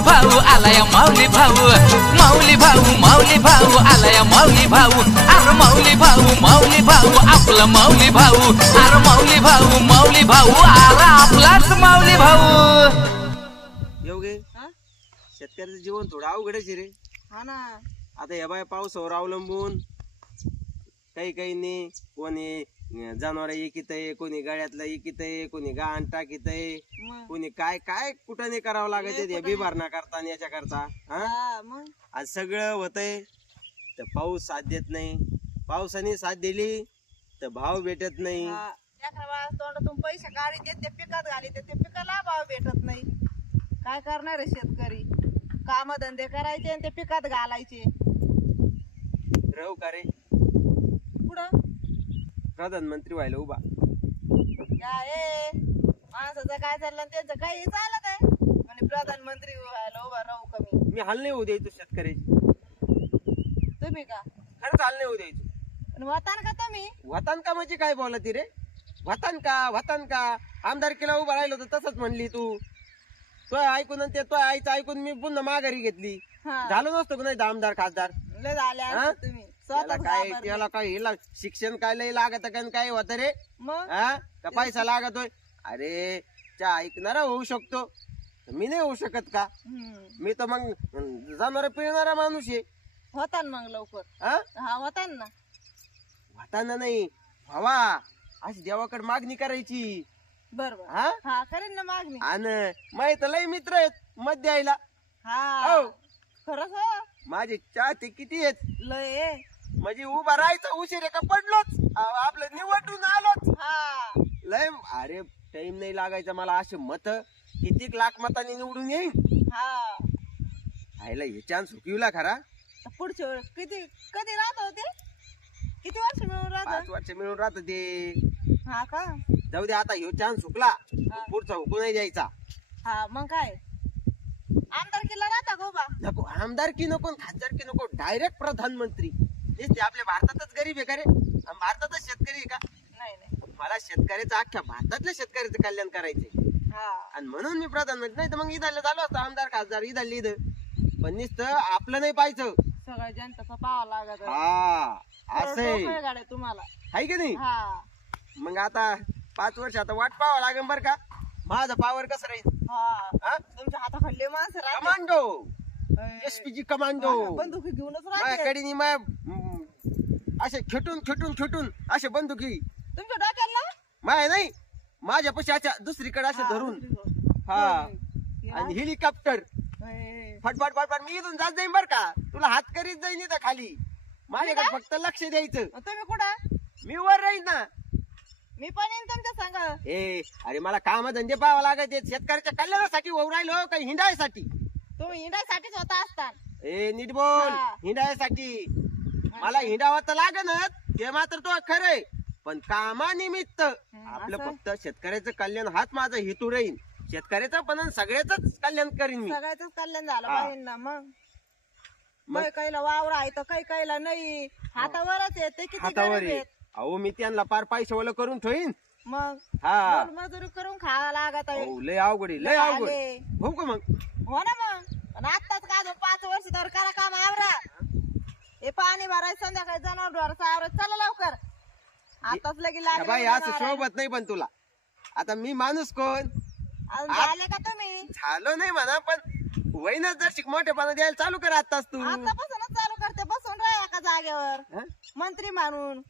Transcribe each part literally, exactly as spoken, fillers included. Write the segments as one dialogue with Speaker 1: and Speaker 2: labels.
Speaker 1: भाऊ आलाय माऊली भाऊ माऊली भाऊ माऊली भाऊ आलाय माऊली भाऊ अरे माऊली भाऊ माऊली भाऊ आपला माऊली भाऊ अरे माऊली भाऊ माऊली भाऊ अरे आपलाच माऊली भाऊ.
Speaker 2: योगे शेतकऱ्याचं जीवन थोडं अवघडच आहे रे.
Speaker 3: हा ना.
Speaker 2: आता या बाय पावसावर अवलंबून काही काही नाही, कोणी जनावर एकीत आहे, कोणी गळ्यातलं एकीत आहे, कोणी गाण टाकीत आहे, कोणी काय काय कुठं नाही करावं लागत बिभारणा करता आणि याच्या करता. हा आज सगळं होतंय तर पाऊस साथ देत नाही, पावसाने साथ दिली तर भाव भेटत नाही.
Speaker 3: तोंडातून पैसे काढीत ते पिकात घालीत ते पिकाला भाव भेटत नाही. काय करणार आहे शेतकरी? काम धंदे करायचे आणि ते पिकात घालायचे.
Speaker 2: राहू का रे
Speaker 3: पुढं
Speaker 2: प्रधानमंत्री व्हायला उभा?
Speaker 3: काय माणसाचं काय चाललं त्यांचं काही चालत आहे आणि प्रधानमंत्री व्हायला उभा राहू कमी.
Speaker 2: मी हाल नाही होऊ द्यायचो शेतकऱ्याची.
Speaker 3: तुम्ही का
Speaker 2: खरंच हाल नाही होऊ द्यायचो.
Speaker 3: वतान का तुम्ही?
Speaker 2: वतान का म्हणजे काय बोलत रे? वतान का वतान का आमदारकीला उभा राहिलो तर तसंच म्हणली तू. तो ऐकून ते तो आईचं ऐकून मी पुन्हा माघारी घेतली. झालो नसतो का नाही आमदार खासदार?
Speaker 3: लय झाले असते तुम्ही.
Speaker 2: त्याला काय त्याला काय हिला शिक्षण काय लय लागत का काय होत रे? हा का पैसा लागतोय? अरे त्या ऐकणारा होऊ शकतो, मी नाही होऊ शकत का? मी तर मग जाणारा पिळणारा माणूस आहे.
Speaker 3: होता ना मग लवकर. हा होता ना.
Speaker 2: होताना नाही भावा, अशी देवाकडे मागणी करायची.
Speaker 3: बरोबर.
Speaker 2: हा
Speaker 3: हा करेन ना मागणी.
Speaker 2: आणि माहित लय मित्र आहेत मत द्यायला.
Speaker 3: हा खरंच हो.
Speaker 2: माझे चाहते किती आहेत
Speaker 3: लय.
Speaker 2: म्हणजे उभा राहायचं उशीर का पडलोच आपलं निवडून आलोच.
Speaker 3: हा
Speaker 2: लय. अरे टाइम नाही लागायचा मला. असे मत किती लाख मतांनी निवडून येईल.
Speaker 3: हा
Speaker 2: आयला हे चान्स हुकविला खरा.
Speaker 3: पुढच्या वेळेस किती कधी राहत होते? किती वर्ष मिळून राहत?
Speaker 2: पाच वर्ष मिळून राहत ते.
Speaker 3: हा का?
Speaker 2: जाऊ दे आता ह्यो चान्स हुकला, पुढचा हुकू नाही द्यायचा.
Speaker 3: हा मग काय आमदार किल्ला राहता का बा?
Speaker 2: नको आमदारकी नको खासदारकी नको, डायरेक्ट प्रधानमंत्री. तेच ते आपल्या भारतातच गरीब आहे का रे? भारतातच शेतकरी आहे का?
Speaker 3: नाही नाही.
Speaker 2: मला शेतकऱ्याचं अख्ख्या भारतातल्या शेतकऱ्याचं कल्याण करायचंय. आणि म्हणून मी प्रधानमंत्री. नाही तर मग इथलं झालो असतं आमदार खासदार इथलं इथं. पण नुसतं आपलं नाही पाहायचं,
Speaker 3: सगळ्या जनतेचा पाहावं लागत.
Speaker 2: हा असं
Speaker 3: गाड्या तुम्हाला
Speaker 2: आहे की नाही?
Speaker 3: हा
Speaker 2: मग आता पाच वर्ष आता वाट पाहावं लागेल बर का. माझा पावर कसं राहील?
Speaker 3: हा तुमच्या हाताखाली माणसं राहते.
Speaker 2: Commando, SPG commando.
Speaker 3: बंदुकी घेऊनच
Speaker 2: माझ्याकडे माय असे खेटून खेटून खेटून असे बंदुकी
Speaker 3: तुमच्या डोक्याला
Speaker 2: माय नाही माझ्या पशी अशा दुसरीकडे असे धरून. हा आणि हेलिकॉप्टर फटफट फटफट मी इथून जात जाईन बर का. तुला हात करीत जाईन इथं खाली. माझ्याकडे फक्त लक्ष द्यायचं.
Speaker 3: तुम्ही कुठं?
Speaker 2: मी वर राहीन ना.
Speaker 3: मी पण येईन तुमच्या संग.
Speaker 2: ए अरे मला काम धंदे पाहावं लागत. शेतकऱ्याच्या कल्याणासाठी होऊ राहिलो काही हिंडायसाठी.
Speaker 3: तुम्ही हिंडायसाठीच होता असता.
Speaker 2: ए नीट बोल. हिंडायसाठी मला हिंडावं तर लागणच, ते मात्र तो खरंय. पण कामानिमित्त आपलं फक्त शेतकऱ्याचं कल्याण हाच माझा हेतू राहील. शेतकऱ्याचं पण सगळ्याच कल्याण करीन मी.
Speaker 3: सगळ्याच कल्याण झालं पाहिजे ना. मग काही काहीला वावर आहे तर काही काहीला नाही. हातावरच आहे ते. किती
Speaker 2: हातावर आहे. अहो मी त्यांना पार पैशावाला करून ठेवीन.
Speaker 3: मग
Speaker 2: हा
Speaker 3: मजुरी करून खावा लागत आहे.
Speaker 2: लय अवघड लय अवघड हो का? मग
Speaker 3: हो ना. मग आत्ताच का पाच वर्ष तर करा काम आवरा. हे पाणी भरायचं संध्याकाळी जनावर आवरत. चला लवकर. आताच लगे लागले
Speaker 2: बाई असं सोबत नाही. पण तुला आता मी माणूस कोण
Speaker 3: झाले का तुम्ही?
Speaker 2: झालो नाही म्हणा पण वहिनच जर मोठेपणा द्यायला चालू कर आताच तू.
Speaker 3: आतापासूनच चालू करते. बसून राहा एका जागेवर मंत्री म्हणून.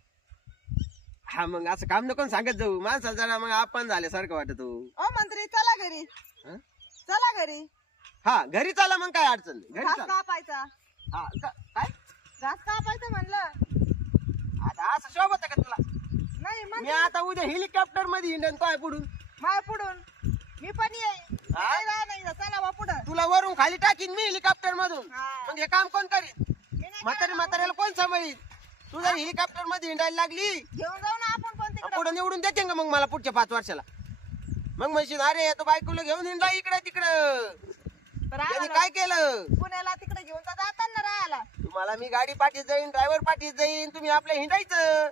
Speaker 2: हा मग असं काम नको सांगत जाऊ माणसाला. जरा मग आपण झाल्यासारखं वाटत.
Speaker 3: ओ मंत्री चला घरी. चला घरी.
Speaker 2: हा घरी चाला. मग काय अडचण नाही. घरी चाला.
Speaker 3: कापायचा.
Speaker 2: हा काय
Speaker 3: घास कापायचं म्हणलं.
Speaker 2: आता असं शोभत का तुला?
Speaker 3: नाही
Speaker 2: मी आता उद्या हेलिकॉप्टर मध्ये हिंडन काय पुढून
Speaker 3: माय पुढून मी पण येईन. चला बा पुढं.
Speaker 2: तुला वरून खाली टाकीन मी हेलिकॉप्टर मधून. मग हे काम कोण करीन? म्हातारी म्हाताऱ्याला कोण सांभाळीन? तू जर हेलिकॉप्टर मध्ये हिंडायला लागली
Speaker 3: घेऊन जाऊ ना आपण पण तिकडे.
Speaker 2: पुढे निवडून देते का मग मला पुढच्या पाच वर्षाला? मग म्हणशील अरे तो बायकोला घेऊन हिंडला इकडे तिकडं. त्यांनी काय केलं?
Speaker 3: पुण्याला तिकडे घेऊन तर जाताना राहायला.
Speaker 2: तुम्हाला मी गाडी पाठीत जाईन, ड्रायव्हर पाठीत जाईन. तुम्ही आपलं हिंडायचं.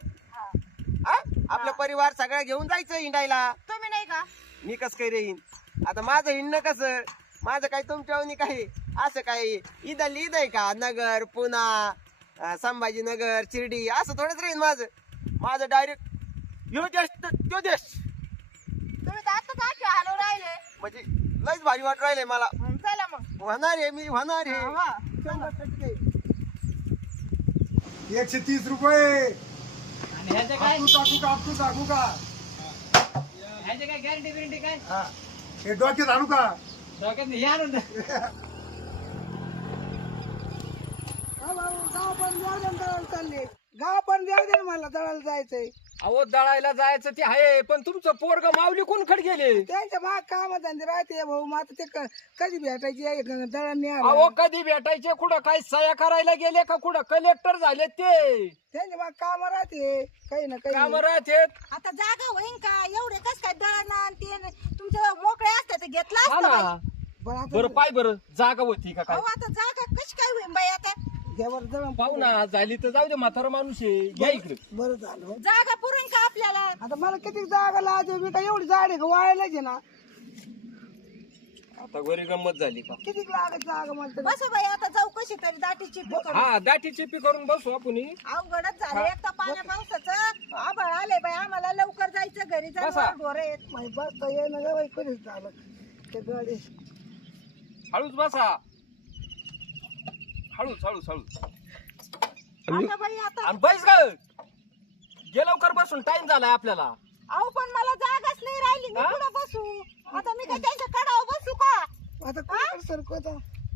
Speaker 2: आपला परिवार सगळं घेऊन जायचं हिंडायला.
Speaker 3: तुम्ही नाही का?
Speaker 2: मी कस काय रेईन? आता माझं हिंडणं कसं माझं काय तुमच्यावनी काही असं काही इथं लिहित आहे का नगर पुणा अं, संभाजीनगर शिर्डी असं थोडंच राहील माझं माझं डायरेक्ट यो देश त- त्यो देश
Speaker 3: तुम्ही तर आता जागे हलव राहिले
Speaker 2: म्हणजे लयच भारी वाट राहिले मला
Speaker 3: हं, चला मग
Speaker 2: होणार आहे मी होणार आहे
Speaker 3: हा, हा.
Speaker 2: शंभर टक्के.
Speaker 4: एकशे तीस रुपये
Speaker 1: आणि ह्याचे काय
Speaker 4: टाकू टाकू टाकू टाकू का
Speaker 1: ह्याचे काय गॅरंटी बिरंटी काय
Speaker 4: हा. हे डोक्यात आणू का
Speaker 1: डोक्यात नाही आणून द्या.
Speaker 3: गाव पण जाऊ दे दळायला चालले गाव पण जाऊ दे मला दळायला जायचंय
Speaker 5: अहो दळायला जायचं ते आहे पण तुमचं पोरग माऊली कोणकडे गेले
Speaker 3: त्यांच्या माग काम धंदे राहते भाऊ मग आता ते क- कधी भेटायची आहे का दळण नाही
Speaker 5: अहो
Speaker 3: आलं.
Speaker 5: कधी भेटायचे कुठं काय सह्या करायला गेले का कुठं कलेक्टर झाले ते
Speaker 3: त्यांच्या माग काम राहते काही ना
Speaker 5: काम
Speaker 3: काही
Speaker 5: राहतेत
Speaker 6: आता जागा होईन का एवढे कस काय दळण आणि ते तुमच्या मोकळे असते तर घेतला
Speaker 5: हा
Speaker 6: असतं
Speaker 5: ना
Speaker 6: बाई.
Speaker 3: पण आता
Speaker 5: बरं पाय बरं जागा होती का काय
Speaker 6: अहो आता जागा कशी काय होईन बाई आता
Speaker 3: घ्यावर दळण
Speaker 5: पाहू ना झाली तर जाऊ दे म्हातारा माणूस आहे या इकडे
Speaker 3: बरं झालं
Speaker 6: जागा पुरेन का आपल्याला
Speaker 3: आता मला किती जागा लाज मी काय एवढी झाड आहे का वाळायलाच आहे ना
Speaker 5: आता घरी गंमत झाली का
Speaker 3: किती लागत जागा मला तरी.
Speaker 6: बस बाई आता जाऊ कशी तरी दाटीची पिकं.
Speaker 5: हा दाटी चिपी करून बसू आपण
Speaker 6: अवघडच झालं एक तर पाण्या पावसाचं आभाळ आले बाई आम्हाला लवकर जायचं घरी
Speaker 5: बसा.
Speaker 6: जायचं ढोरं आहेत
Speaker 3: माहिती बसता येईना ग बाई कधीच झालं ते गाडी
Speaker 5: हळूच बसा हळूच हळूच हळूच
Speaker 6: आता बाई आता
Speaker 5: आणि बैस ग गे लवकर बसून टाइम झालाय आपल्याला
Speaker 6: अहो पण मला जागाच नाही राहिली मी
Speaker 5: हा?
Speaker 6: कुठं बसू आता मी काय त्यांच्या कडावर बसू का
Speaker 3: आता कुठं सरकवता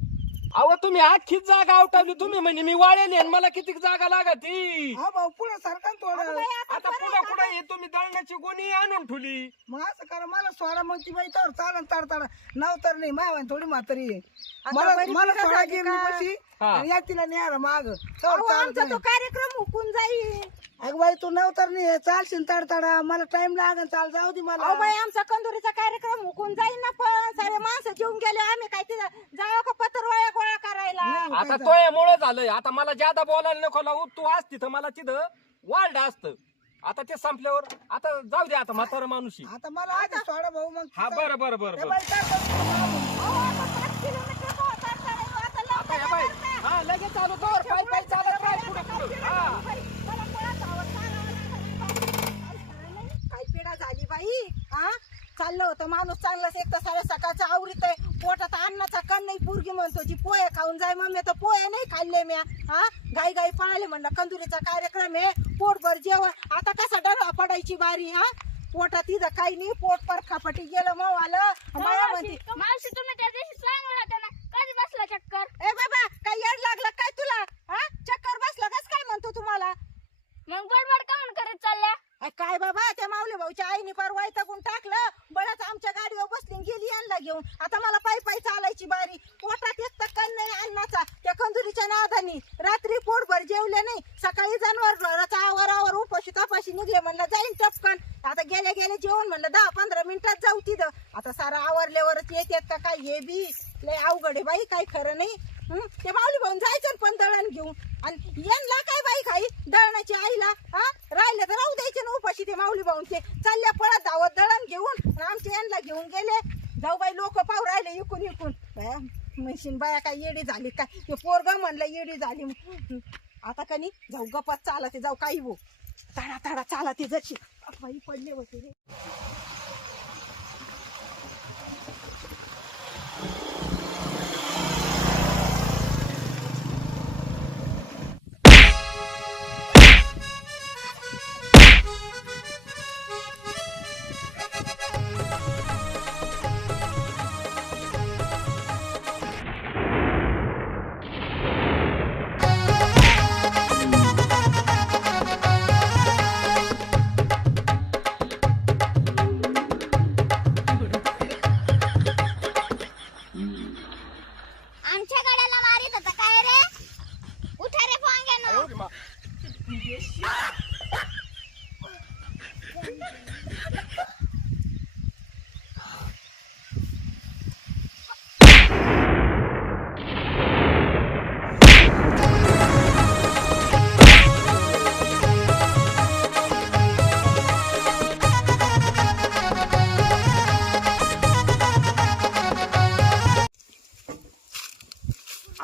Speaker 5: अहो तुम्ही अख्खीच जागा आवटावली तुम्ही म्हणजे मी वाळेली आणि मला किती जागा लागती
Speaker 3: हा भाऊ पुढे सरका ना
Speaker 6: अगं
Speaker 3: थोडं
Speaker 6: बाई, आता
Speaker 5: आता
Speaker 6: बरं
Speaker 5: पुढे
Speaker 6: आहे
Speaker 5: पुढे हे तुम्ही दळण्याची गोणी आणून ठेवली
Speaker 3: मग असं करा मला सोडा मग ती बाई तर चालन ताड ताड नवतर नाही माय थोडी म्हातारी आहे
Speaker 6: आता
Speaker 3: मला
Speaker 6: बरी
Speaker 3: मला
Speaker 6: पिढा
Speaker 3: सोडा
Speaker 6: झाली
Speaker 3: घे
Speaker 6: का?
Speaker 3: मी कशी
Speaker 5: हा.
Speaker 3: आणि या तिला न्यारा माग
Speaker 6: अहो, आमचा तो कार्यक्रम हुकून जाईल
Speaker 3: अगं बाई तू नवतर नाही चालशील ताड ताडा मला टाइम लागेल चाल जाऊ दे मला
Speaker 6: अहो बाई आमचा कंदुरीचा कार्यक्रम हुकून जाईल ना पण सारे माणसं जेवून गेले आम्ही काय तिथं जावं का पत्र वाया गोळा करायला
Speaker 3: नाही,
Speaker 5: आता
Speaker 3: काय
Speaker 5: तो मुळे झालंय आता मला ज्यादा बोलायला नको लावू तू असती तर मला तिथं वाढ असत आता ते संपल्यावर आता जाऊ दे आता म्हातारा माणूस
Speaker 3: आता मला आधी सोडा भाऊ मग
Speaker 5: हा बरं बरं बरं
Speaker 3: ए
Speaker 5: बरं
Speaker 3: बाई, काय करतो?
Speaker 6: अहो, आता पाच किलोमीटर पोहोचायला चालायचं, आता
Speaker 5: आता
Speaker 6: लवकर
Speaker 5: या बाई
Speaker 6: या बरं का?
Speaker 5: हा लगेच चालू कर पाय पाय चालत राह पुढे पुढे हा
Speaker 6: मला मुळात आवाज चालावा लागला. काय खरं नाही, काय पिढा झाली बाई हा चाललं होतं माणूस चांगलाच एक तर साऱ्या सकाळचं आवरीत आहे पोटात अन्नाचा कण नाही पोरगी म्हणतो जी पोहे खाऊन जाय मग मी तर पोहे नाही खाल्ले म्या हा गाई गाई पळाले म्हणलं कंदुरीचा कार्यक्रम आहे पोटभर जेवण आता कसा डरवा पडायची बारी हा पोटात तिथं काही नाही पोट पर खापटी गेलं मग आलं मला म्हणते
Speaker 7: मावशी तुम्ही त्या दिवशी चांगलं होतं ना कधी बसला चक्कर
Speaker 6: ए बाबा काय येड लागलं काय तुला हा चक्कर बसला कस काय म्हणतो तुम्हाला
Speaker 7: मग बडबड का म्हणून करत चालल्या
Speaker 6: अय काय बाबा त्या माऊली भाऊच्या आईने पार वैतागून टाकलं बळच आमच्या गाडीवर बसली आणि गेली यांना घेऊन आता मला पायी पायी चालायची बारी पोटात एक तर कण नाही अन्नाचा त्या कंदुरीच्या नादानी रात्री पोटभर जेवले नाही सकाळी जनावराचा आवर आवर उपाशी तपाशी निघले म्हणलं जाईन टपकन आता गेले गेले जेवण म्हणलं दहा पंधरा मिनिटात जाऊ तिथं आता सारं आवरल्यावरच येतात का काय हे बी लय अवघड आहे बाई काय खरं नाही हं? ते माऊली भाऊन जायचं पण दळण घेऊन आणि यांना काय बाई खाई दळणाची आईला हा राहिले तर राहू द्यायचे ना उपाशी ते माऊली भाऊन ते चालल्या पळत धावत दळण घेऊन आणि आमच्या यांना घेऊन गेले जाऊ बाई लोक पाहू राहिले इकून इकून बाया म्हणशीन बाया काय येडी झाली काय ते पोरग म्हणलं येडी झाली हं. आता का नाही जाऊ गप्पात चाला ते जाऊ काही हो ताडा ताडा चाला ते जशी बाई पडले होते रे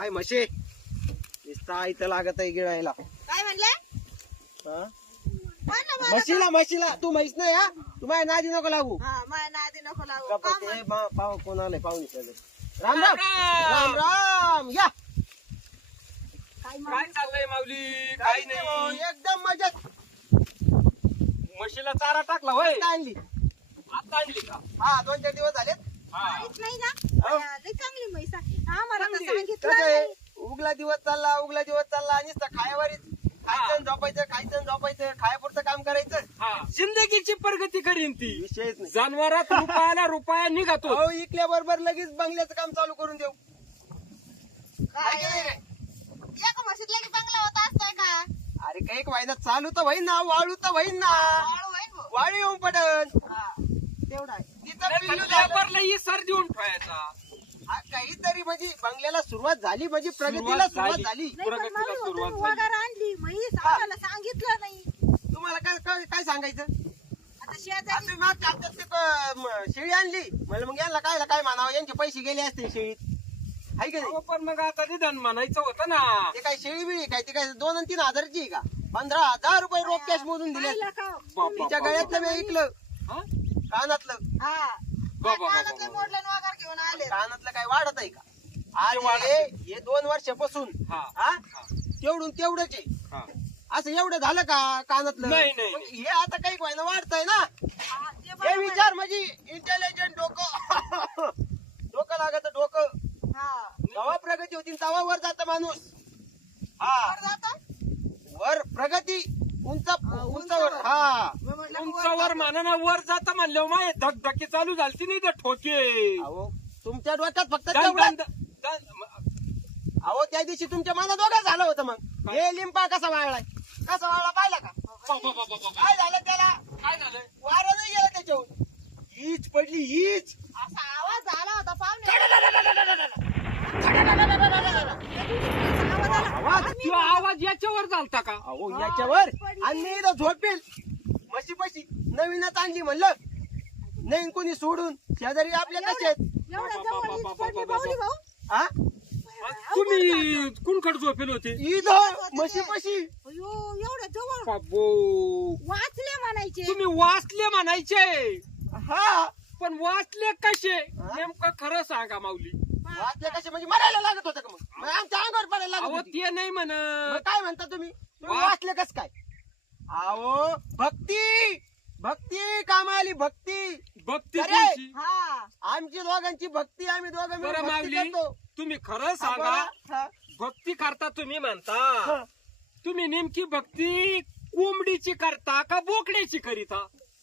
Speaker 2: काय म्हशे नुसता इथं लागत आहे गिळायला.
Speaker 3: काय म्हणले
Speaker 2: हा?
Speaker 3: कोण ना बोलत?
Speaker 2: म्हशीला म्हशीला तू म्हैस नाही हा तू माझ्या नादी नको लागू.
Speaker 3: हा माझ्या नादी नको लागू.
Speaker 2: गप्पा
Speaker 3: का
Speaker 2: ते पा- पाव कोण आलंय पाहुणे सगळे. राम राम राम राम या.
Speaker 5: काय चाललंय माऊली? काही नाही.
Speaker 2: एकदम मजेत.
Speaker 5: म्हशीला चारा टाकला होय.
Speaker 2: आता आणली
Speaker 5: आता आणली का?
Speaker 2: हा दोन चार दिवस झालेत.
Speaker 5: हा.
Speaker 3: माहित नाही ना
Speaker 2: हो.
Speaker 3: हा, लई चांगली म्हैस आहे. आम्हाला तर
Speaker 2: कसं
Speaker 3: सांगितलं
Speaker 2: आहे
Speaker 3: नाही.
Speaker 2: उगला दिवस चालला उगला दिवस चालला आणि खायावरीच खायचं आणि झोपायचं खायचं आणि झोपायचं खायापुरतं काम करायचं.
Speaker 5: हा. जिंदगीची प्रगती करीन ती.
Speaker 2: विषयच नाही.
Speaker 5: जनावरात रुपयाला रुपया निघतो.
Speaker 2: अहो इकल्या बरोबर लगेच बंगल्याचं काम चालू करून देऊ.
Speaker 3: काय एका म्हशीत लगी बंगला होता असतोय का?
Speaker 2: अरे काही व्हायना चालू तर होईन ना वाळू तर होईन ना
Speaker 3: वाळू होईन भाऊ.
Speaker 2: वाळू येऊन पडन.
Speaker 3: हा, तेवढा आहे.
Speaker 2: तिचं पिल्लू झालं.
Speaker 5: लेबरला ही सर देऊन ठेवायचा.
Speaker 2: हा, काहीतरी म्हणजे बंगल्याला सुरुवात झाली म्हणजे प्रगतीला
Speaker 5: सुरुवात
Speaker 2: सुरुवात
Speaker 5: झाली.
Speaker 2: झाली.
Speaker 3: नाही पण
Speaker 5: प्रगतीला
Speaker 3: मावली होतं,
Speaker 5: सुरुवात
Speaker 3: तुम्ही वगार आणली म्हैस आम्हाला सांगितलं नाही.
Speaker 2: तुम्हाला काय काय काय सांगायचं
Speaker 3: आता शेजारी
Speaker 2: आता तुम्ही मागच्या हप्त्यात ते क- म- शेळी आणली म्हणलं मग यांना काय काय म्हणावं यांचे पैसे गेले असते शेळीत हाय का नाही.
Speaker 5: अहो, पण मग आता निदान म्हणायचं होतं ना.
Speaker 2: ते काय शेळी बिळी काय ते काय दोन आणि तीन हजारची आहे का पंधरा हजार रुपये रोख कॅश मोजून दिले.
Speaker 3: पाहिलं का?
Speaker 5: बाप,
Speaker 2: तिच्या
Speaker 5: बाप,
Speaker 2: गळ्यातलं
Speaker 5: बाप,
Speaker 2: मी ऐकलं
Speaker 5: हा?
Speaker 2: कानातलं
Speaker 3: हा
Speaker 5: बाबा, बाबा,
Speaker 3: कानातले
Speaker 5: बाबा.
Speaker 3: मोडले आणि वगार घेऊन आले.
Speaker 2: कानातलं काय वाढत आहे का आज
Speaker 5: वाढत
Speaker 2: हे हे दोन वर्षापासून
Speaker 5: हा.
Speaker 2: हा तेवढून तेवढंच आहे.
Speaker 5: हा.
Speaker 2: असं एवढं झालं का कानातलं
Speaker 5: नाही, नाही,
Speaker 2: मग
Speaker 5: नाही.
Speaker 2: हे आता काही व्हायला वाढतंय ना.
Speaker 3: हा, ते
Speaker 2: हे
Speaker 3: बरोबर.
Speaker 2: विचार म्हणजे इंटेलिजंट डोकं डोकं लागत डोकं
Speaker 3: हा.
Speaker 2: जेव्हा प्रगती होती तेव्हा वर जात माणूस. हा
Speaker 3: वर जातं?
Speaker 2: वर प्रगती उंच उंचावर हा
Speaker 3: मी म्हटलं वर
Speaker 5: उंचावर
Speaker 3: जातं.
Speaker 5: मानाना वर जात म्हणल्यावर माय धकधकी चालू झालती नाही तर ठोके.
Speaker 2: अहो तुमच्या डोक्यात फक्त
Speaker 5: दन-
Speaker 2: तेवढं
Speaker 5: दन- दन-
Speaker 2: अहो त्या दिवशी तुमच्या मनात दोघं झालं होतं मग हे लिंबा कसा वाळलाय कसा वाळला पाहिला का
Speaker 5: बाबा, बाबा, बाबा.
Speaker 2: काय झालं त्याला
Speaker 5: काय झालं?
Speaker 2: वारं नाही गेलं त्याच्यावर हीच पडली हीच
Speaker 3: असा आवाज झाला होता पाहुणे. आवाज आला.
Speaker 2: आवाज
Speaker 5: तो आवाज याच्यावर झालता का?
Speaker 2: अहो याच्यावर आणि मी इथं झोपेल म्हशी पशी नवीनच आणली म्हणलं नाही कोणी सोडून शेजारी आपल्या कसे आहेत
Speaker 3: एवढ्या जवळ हीच पडली माऊली भाऊ.
Speaker 2: हा
Speaker 5: तुम्ही कुणकडे झोपेल होते?
Speaker 2: इथं म्हशी पशी
Speaker 3: अयो एवढ्या जवळ
Speaker 5: बाबो,
Speaker 3: वाचले म्हणायचे.
Speaker 5: तुम्ही वाचले म्हणायचे
Speaker 2: हा
Speaker 5: पण वाचले कसे नेमकं खरं सांगा माऊली.
Speaker 2: वाचले कसे म्हणजे मरायला लागत होतं का मग मग आमच्या अंगावर पडायला लागत
Speaker 5: अहो
Speaker 2: होती.
Speaker 5: ते नाही
Speaker 2: मग
Speaker 5: म्हणत.
Speaker 2: काय म्हणता तुम्ही तुम्ही
Speaker 5: वा-
Speaker 2: वाचले कस काय अहो भक्ती भक्ती कामाली भक्ती
Speaker 5: भक्ती
Speaker 2: अरे!
Speaker 5: तुमची.
Speaker 3: हा
Speaker 2: आमची दोघांची भक्ती आम्ही दोघं मिळून
Speaker 5: बरं
Speaker 2: भक्ती
Speaker 5: माऊली
Speaker 2: करतो.
Speaker 5: तुम्ही खरं
Speaker 2: हा,
Speaker 5: सांगा.
Speaker 2: बोला. हा.
Speaker 5: भक्ती करता तुम्ही म्हणता
Speaker 2: हा.
Speaker 5: तुम्ही नेमकी भक्ती कोंबडीची करता का बोकड्याची करीता?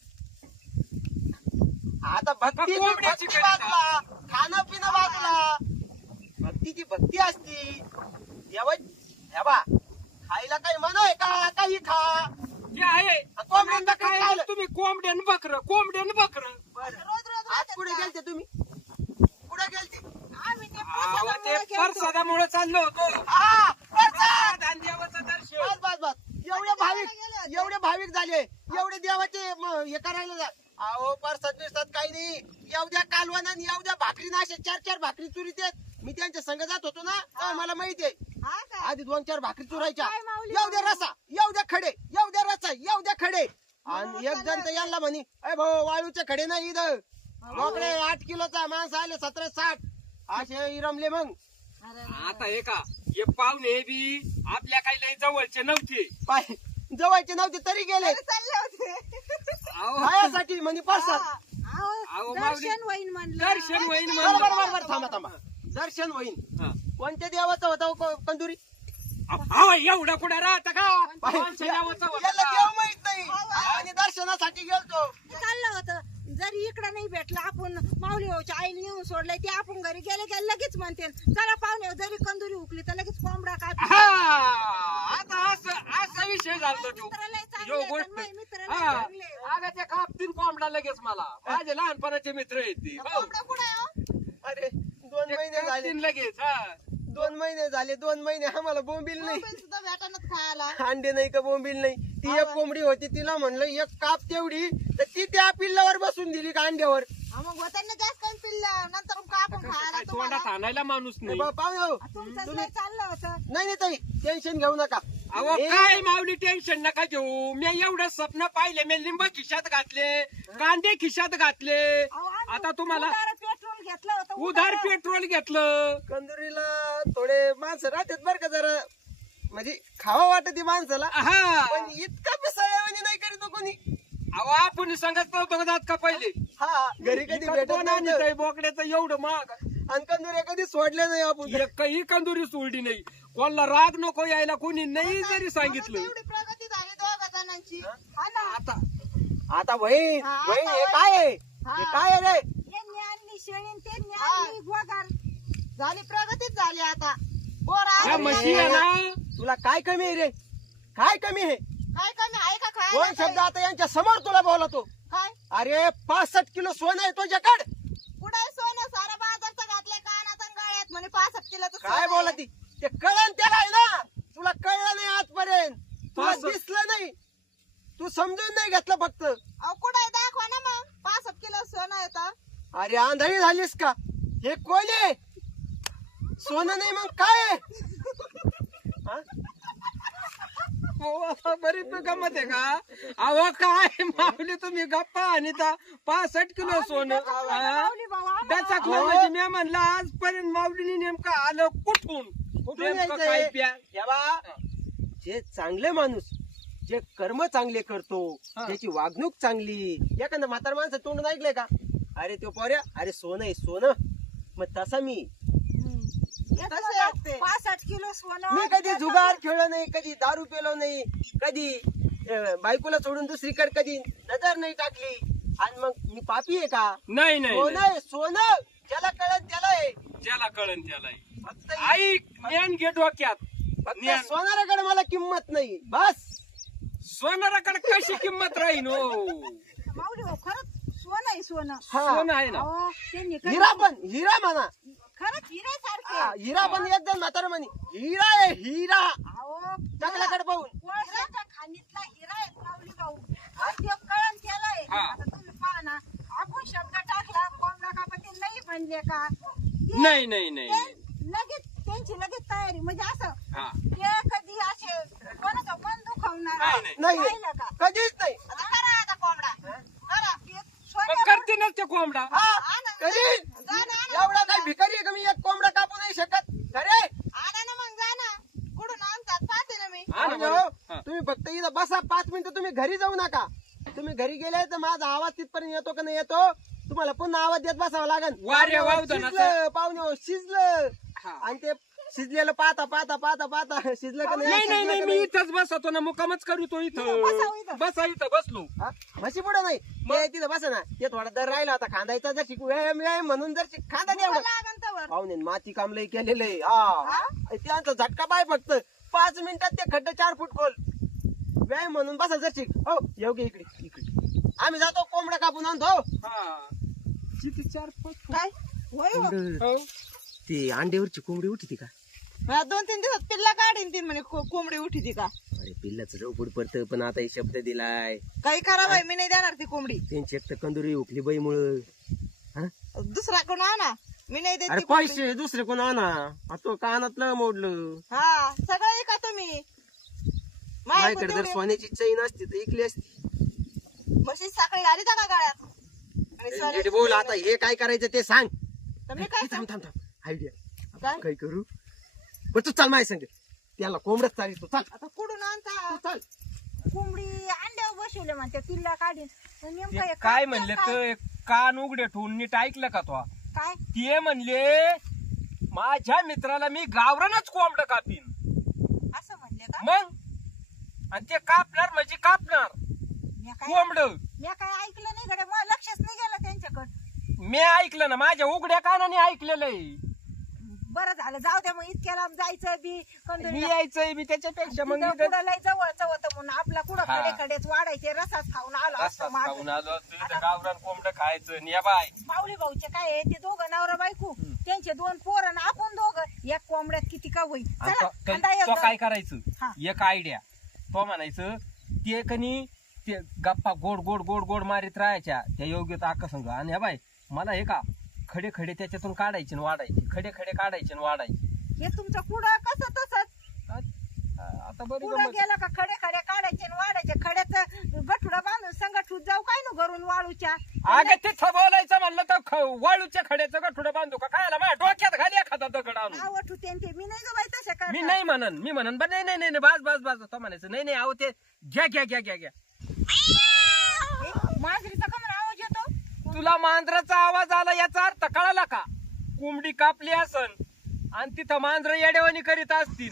Speaker 2: आता भक्ती
Speaker 5: का कोंबड्याची
Speaker 2: भक्ती
Speaker 5: करीता?
Speaker 2: बाजूला खाणं पिणं बाजूला भक्तीची भक्ती असती देवा हे बा खायला काही मन आहे का काही खा
Speaker 5: जे आहे
Speaker 2: कोंबड्यान बकरं
Speaker 5: काय
Speaker 2: खायला.
Speaker 5: तुम्ही कोंबड्यान बकर कोंबड्यान बकर
Speaker 3: रोज रोज
Speaker 2: आज कुठे गेलते तुम्ही कुठे गेलते
Speaker 3: आम्ही ते
Speaker 5: आवा ते
Speaker 3: प्रसादामुळे गेलतो.
Speaker 5: परसादामुळे चाललो होतो.
Speaker 2: हा प्रसाद.
Speaker 5: धांद्यावरचं दर्शन.
Speaker 2: बस बस बस एवढे भाविक एवढे भाविक झाले एवढे देवाचे म- हे करायला जा अहो परसाद बिरसाद काही नाही येऊ द्या कालवाना येऊ द्या भाकरी ना अशा चार चार भाकरी चुरी देत मी त्यांच्या संग जात होतो ना तेव्हा मला माहिती आहे
Speaker 3: हा का?
Speaker 2: आधी दोन चार भाकरी चुरायच्या
Speaker 3: काय माऊली
Speaker 2: येऊ द्या रसा येऊ द्या खडे येऊ द्या रसा येऊ द्या खडे आणि एक जण तर यांना म्हणी अय भाऊ वाळूचे खडे नाही इथं बोकडे आठ किलोचा मांस आले सतरा साठ असे रमले मग
Speaker 3: अरे
Speaker 5: आता हे का हे पाहुणे बी आपल्या काही लई जवळचे नव्हते.
Speaker 2: पाय जवळचे नव्हते तरी गेले
Speaker 3: चालले होते.
Speaker 5: अहो,
Speaker 2: खायासाठी म्हणे परसाद
Speaker 3: हा.
Speaker 5: अहो,
Speaker 3: अहो,
Speaker 5: माऊली.
Speaker 3: दर्शन होईन म्हणलं.
Speaker 5: दर्शन होईन
Speaker 2: बरं
Speaker 5: म्हणलं.
Speaker 2: बरं बरं बरं थांबा थांबा दर्शन होईल
Speaker 5: हा.
Speaker 2: कोणत्या देवाचं होतं को- कंदुरी
Speaker 5: अहो, एवढा कुठं राहता का?
Speaker 2: पाय-
Speaker 5: माणसं देवाचं होतं
Speaker 2: याला
Speaker 5: का?
Speaker 2: देव माहित नाही आणि दर्शनासाठी गेलतो
Speaker 3: चाललं होतं जरी इकडं नाही भेटलं आपण माऊली भाऊच्या आईने नेऊन सोडलंय ते आपण घरी गेले गेले लगेच म्हणते चला पाहुणे जरी कंदुरी उकली तर लगेच कोंबडा काय
Speaker 5: हा, आता असं असा विषय झालता तू
Speaker 3: मित्र लय चांगले
Speaker 5: यो
Speaker 3: आहेत,
Speaker 5: गोष्ट
Speaker 3: माझे मित्र लय
Speaker 5: हा
Speaker 3: चांगले आहेत.
Speaker 5: अगं त्या कापतीन कोंबडा लगेच मला माझे लहानपणाचे मित्र आहेत ते हो.
Speaker 3: कोंबडा कुठं आहे हो?
Speaker 2: अरे दोन
Speaker 5: ते
Speaker 2: महिने झाले
Speaker 5: कापतीन लगेच हा
Speaker 2: दोन महिने झाले दोन महिने आम्हाला बोंबील नाही
Speaker 3: मोबाईल सुद्धा भेटानच खायला
Speaker 2: अंडे नाही का बोंबील नाही ती एक कोंबडी होती तिला म्हणलं एक काप तेवढी तर ती त्या पिल्लावर बसून दिली का अंड्यावर
Speaker 3: हा, मग होत्यांना जास्त कमी पिल्लं नंतर का आपण खायला
Speaker 5: काय
Speaker 3: तुम्हाला
Speaker 5: तोंडात आणायला माणूस नाही
Speaker 2: बा- पाहुणे हो.
Speaker 6: तुमचं लय चाललं होतं.
Speaker 2: नाही नाही ताई टेन्शन घेऊ नका
Speaker 5: अहो
Speaker 2: हे-
Speaker 5: काय माऊली टेन्शन नका घेऊ मी एवढं स्वप्न पाहिले मी लिंब खिशात घातले कांदे खिशात घातले
Speaker 6: अहो, आम्ही
Speaker 5: आता तुम्हाला
Speaker 6: उधार पेट्रोल घेतलं होतं
Speaker 5: उधार पेट्रोल घेतलं
Speaker 2: कंदुरीला थोडे माणसं राहतात बरं का जरा म्हणजे खावा वाटत माणसाला
Speaker 5: हा
Speaker 2: पण इतका पिसाळ्या म्हणजे नाही करीत हो कोणी
Speaker 5: अहो आपण सांगत नव्हतो का जात का पहिले
Speaker 2: हा घरी कधी
Speaker 5: इकडं
Speaker 2: भेटत
Speaker 5: कोण आणि
Speaker 2: नव्हतं.
Speaker 5: काही बोकड्याचं एवढं महाग
Speaker 2: आणि कंदुऱ्या कधी सोडल्या नाही आपण
Speaker 5: एकही कंदुरी सोडली नाही कोणाला राग नको यायला कोणी नाही जरी सांगितलं
Speaker 3: एवढी प्रगती झाली दोघा जणांची
Speaker 6: हा ना.
Speaker 5: आता
Speaker 2: आता बहीण
Speaker 3: हा,
Speaker 2: बहीण
Speaker 3: आता
Speaker 2: हे काय आहे
Speaker 3: हा.
Speaker 2: हे काय आहे रे
Speaker 6: यांनी आणली शेळी त्यांनी
Speaker 3: हा.
Speaker 6: आणली गोगार.
Speaker 3: झाली प्रगतीच झाली आता पोर
Speaker 5: या
Speaker 3: आले.
Speaker 5: म्हशी आहे ना
Speaker 2: तुला काय कमी आहे रे काय कमी आहे
Speaker 3: काय कमी आहे का
Speaker 2: दोन
Speaker 3: खायला
Speaker 2: शब्द आता यांच्या समोर तुला बोलतो
Speaker 3: काय
Speaker 2: अरे पासष्ट किलो सोनं आहे तुझ्याकडे
Speaker 3: कुठे सोनं सारा बाजारचं घातलंय कानात आणि गळ्यात म्हणे पासष्ट किलोचं
Speaker 2: काय
Speaker 3: सोनं
Speaker 2: बोला
Speaker 3: आहे.
Speaker 2: ती ते कळण त्याला आहे ना तुला कळलं नाही आजपर्यंत तुला
Speaker 5: पासष्ट-
Speaker 2: दिसलं नाही तू समजून नाही घेतलं फक्त
Speaker 3: अहो कुठे दाखवा ना मग पासष्ट किलो सोनं येतं
Speaker 2: अरे आंधळी झालीस का हे कोण आहे सोनं नाही मग काय आहे? हा?
Speaker 5: हो, आता बरीच गमत आहे का अहो काय माऊली तुम्ही गप्पा आणि पासष्ट किलो सोनं हा?
Speaker 6: माऊली भाऊ आम्हाला-
Speaker 5: दचकलं म्हणजे मी म्हणलं आजपर्यंत माऊलीने नेमकं आलं कुठून
Speaker 2: कुठून
Speaker 5: नेमकं
Speaker 2: यायचंय?
Speaker 5: काय प्या
Speaker 2: तेव्हा जे चांगले माणूस जे कर्म चांगले करतो
Speaker 5: हा.
Speaker 2: त्याची वागणूक चांगली एखादं म्हातार माणसं तोंडून ऐकलंय का अरे तो पोऱ्या अरे सोनं आहे सोनं मग तसा मी
Speaker 6: एक
Speaker 3: तसे
Speaker 6: बघा,
Speaker 3: असते.
Speaker 6: पासष्ट किलो सोनं
Speaker 2: मी कधी जुगार खेळलो नाही कधी दारू पेलो नाही कधी अं, बायकोला सोडून दुसरीकडे कधी नजर नाही टाकली आणि मग मी पापी आहे का
Speaker 5: नाही नाही
Speaker 2: सोनं आहे, सोनं ज्याला कळत त्याला आहे
Speaker 5: ज्याला कळन त्याला
Speaker 2: फक्त
Speaker 5: आई ज्ञान घे डोक्यात
Speaker 2: फक्त
Speaker 5: ज्ञान.
Speaker 2: सोनाराकडे मला किंमत नाही बस
Speaker 5: सोनाराकडे कशी किंमत राहीन हो
Speaker 6: माऊली भाऊ खरंच सोनं आहे सोनं
Speaker 2: हा
Speaker 5: सोनं आहे ना
Speaker 6: अहो, त्यांनी काय-
Speaker 2: हिरा पण हिरा म्हणा
Speaker 6: खरंच हिऱ्यासारखे
Speaker 2: हा, हिरा पण एकदम म्हातारा म्हणे हिरा आहे हिरा
Speaker 6: अहो
Speaker 2: टाकल्याकडे पाहून
Speaker 6: कोळशाच्या खाणीतला हिरा आहे माऊली भाऊ आणि ते कळण त्याला आहे
Speaker 5: हा.
Speaker 6: आता तुम्ही पहा ना आपण शब्द टाकला कोंबडा का पण ते नाही म्हणले का ते-
Speaker 5: नाही नाही नाही
Speaker 6: ते लगेच त्यांची लगेच तयारी म्हणजे असं
Speaker 5: हा
Speaker 6: ते कधी असे कोणाचं मन दुखवणार
Speaker 5: नाही, नाही.
Speaker 2: नाही
Speaker 6: पाहिलं का
Speaker 2: कधीच नाही
Speaker 3: आता करा आता कोंबडा करा
Speaker 6: ते
Speaker 5: मग
Speaker 6: सोन्या-
Speaker 5: करते ना ते कोंबडा
Speaker 2: हा,
Speaker 3: आणा.
Speaker 2: कधी
Speaker 3: जा ना, आणा.
Speaker 2: एवढा काय भिकारी आहे का मी एक कोंबडा कापू नाही शकत खरे
Speaker 3: आणा ना मग जा ना कुठून आणतात पाहते ना मी
Speaker 5: हा ना
Speaker 2: पाहुणे
Speaker 5: बरं.
Speaker 2: हो,
Speaker 5: हा.
Speaker 2: तुम्ही फक्त इथं बसा पाच मिनिटं तुम्ही घरी जाऊ नका तुम्ही घरी गेले तर माझा आवाज तिथपर्यंत येतो का नाही येतो तुम्हाला पुन्हा आवाज देत बसावा लागेल
Speaker 5: वाऱ्या वावदानाचं.
Speaker 2: शिजलं पाहुणे हो, शिजलं
Speaker 5: हा.
Speaker 2: आणि ते शिजलेलं पाहता पाहता पाहता पाहता शिजलं का
Speaker 5: नाही नाही
Speaker 2: शिजलं
Speaker 5: नाही
Speaker 2: का
Speaker 5: मी इथंच बसतो ना मुकामच करू तो
Speaker 6: इथं बसावं
Speaker 5: इथं
Speaker 6: इथं.
Speaker 5: बसा इथं बसलो
Speaker 2: हा? म्हशी पुढे नाही ते तिथं बसा ना ते थोडा दर राहिला आता खांदायचा जर शिकू व्यायाम व्यायाम म्हणून जर शिक- खांदा नाही एवढं
Speaker 3: लागन तवर
Speaker 2: पाहुणे माती कामलंय केलेलं आहे हा त्यांचा झटका पाय फक्त पाच मिनिटात ते खड्डे चार फूट खोल व्यायाम म्हणून बसा जर शिक हो येऊ घे इकडे इकडे आम्ही जातो कोंबडा कापून आणतो हो.
Speaker 5: हा किती चार पाच
Speaker 3: काय होय हो.
Speaker 5: हो.
Speaker 2: ती अंड्यावरची कोंबडी उठी का
Speaker 3: मला दोन तीन दिवसात पिल्ला काढीन तीन म्हणे को- कोंबडी उठी ती का
Speaker 2: अरे पिल्लाचं चौपड पडतं पण आता हे शब्द दिलाय
Speaker 3: काही करा बाई मी नाही देणार ती कोंबडी
Speaker 2: त्यांची एक तर कंदुरी उठली बाई मुळे
Speaker 3: दुसरा कोण आणा मी नाही देत
Speaker 2: अरे
Speaker 3: ती कोंबडी.
Speaker 2: पैसे दुसरे कोण आणा आ तो कानातलं मोडलं
Speaker 3: हा सगळं का तुम्ही माझ्याकडे
Speaker 2: माझ्याकडे जर
Speaker 3: तेवढे-
Speaker 2: सोन्याची चैन असती तर इकली असती
Speaker 3: म्हशी साखळी घाली का गळ्यात आणि
Speaker 2: नीट
Speaker 3: सोन्याची
Speaker 2: बोल
Speaker 3: चैन.
Speaker 2: आता हे काय करायचं ते सांग
Speaker 3: तर मी काय
Speaker 2: थांब थांब थांब आयडिया
Speaker 3: काय
Speaker 2: काय करू पण तू चाल माझ्या संग त्याला कोंबडच चालीस तू चाल
Speaker 3: आता कुठून आणता
Speaker 2: तू चाल
Speaker 6: कोंबडी अंड्यावर बसवले म्हणते पिल्ला काढीन पण नेमकं
Speaker 5: ते
Speaker 6: हे
Speaker 5: काय
Speaker 6: काय
Speaker 5: म्हणले
Speaker 6: काय-
Speaker 5: तर कान उघडे ठेवून नीट ऐकलं का तो
Speaker 6: काय
Speaker 5: ते म्हणले माझ्या मित्राला मी गावरानच कोंबड कापीन
Speaker 3: असं म्हणले का
Speaker 5: मग आणि ते कापणार म्हणजे कापणार
Speaker 6: मी काय
Speaker 5: कोंबड
Speaker 6: मी काय ऐकलं नाही गड्या मला लक्षच नाही गेलं त्यांच्याकडे
Speaker 5: मी ऐकलं ना माझ्या उघड्या कानाने ऐकलेलं आहे
Speaker 6: बरं झालं जाऊ द्या मग इतक्या लांब जायचं बी
Speaker 5: मी
Speaker 6: कंदुरीला.
Speaker 5: यायचंय मी त्याच्यापेक्षा मग
Speaker 6: तिथं
Speaker 5: इथं
Speaker 6: पुढं लय जवळचं होतं म्हणून आपला कुठं
Speaker 5: हा.
Speaker 6: कडे कडेच वाढायचे रसाच खाऊन आलो असतो
Speaker 5: असाच
Speaker 6: मागं.
Speaker 5: खाऊन आलो असतो इथं गावरान कोंबड खायचं निया बाय
Speaker 6: माऊली भाऊचे काय आहे ते दोघं नवरा बायको त्यांचे दोन पोरं आणि आपण दोघं एक कोंबड्यात किती का होईल
Speaker 5: आणि
Speaker 6: चला
Speaker 5: तो-
Speaker 6: खांदा
Speaker 5: तो- तो
Speaker 6: एक
Speaker 5: काय
Speaker 6: दोन.
Speaker 5: करायचं
Speaker 6: हा.
Speaker 5: एक आयडिया तो म्हणायचं ते कनी ते गप्पा गोड गोड गोड गोड मारीत राहायच्या त्या योग्य आका संघ आणि हा बाय मला हे का खडे खडे त्याच्यातून काढायचे आणि वाढायचे, खडे खडे काढायचे आणि वाढायचे.
Speaker 6: हे तुमचं पुढं कसं तसंच
Speaker 5: आता बरी
Speaker 6: पुढं
Speaker 5: गंमत आहे.
Speaker 6: गेलं का खडे खडे काढायचे आणि वाढायचे. खड्याचं गठुडा बांधून संगठूत जाऊ काय ना घरून वाळूच्या.
Speaker 5: अगं तिथं बोलायचं म्हणलं तर ख- वाळूच्या खड्याचं गठुडं बांधू का खायला माझ्या डोक्यात घाली एखादा दगड आणून.
Speaker 6: आवड होते आणि ते मी नाही ग बाई तसे
Speaker 5: मी
Speaker 6: करणार.
Speaker 5: नाही म्हणन मी म्हणन पण नाही नाही नाही नाही, बास बास बास तो म्हणायचं नाही नाही अहो ते घ्या घ्या घ्या घ्या घ्या.
Speaker 6: मांजरीचा का म्हणून आवाज येतो.
Speaker 5: तुला मांजराचा आवाज आला याचा अर्थ कळाला का? कोंबडी कापली असन आणि तिथं मांजर येडेवानी करीत असतील.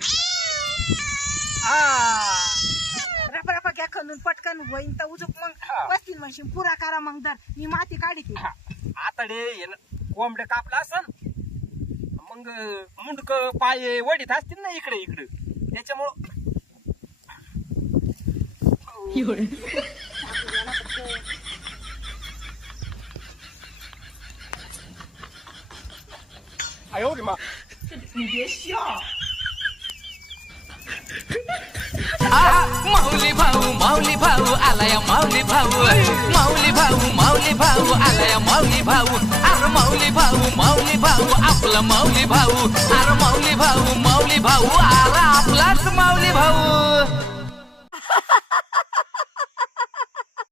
Speaker 6: रपा रपा घ्या खंदून पटकन होईन तर उजूक मग
Speaker 5: हा.
Speaker 6: बसतील म्हणशील पुरा करा मग दर मी माती काढी की.
Speaker 5: आतडे हे न- कोंबडे कापला असन मग मुंडक पाय वडीत असतील ना इकडे इकडे त्याच्यामुळं अयो रे मा
Speaker 1: आ, माऊली भाऊ माऊली भाऊ आलाय माऊली भाऊ माऊली भाऊ माऊली भाऊ आलाय माऊली भाऊ अरे माऊली भाऊ माऊली भाऊ आपला माऊली भाऊ अरे माऊली भाऊ माऊली भाऊ आ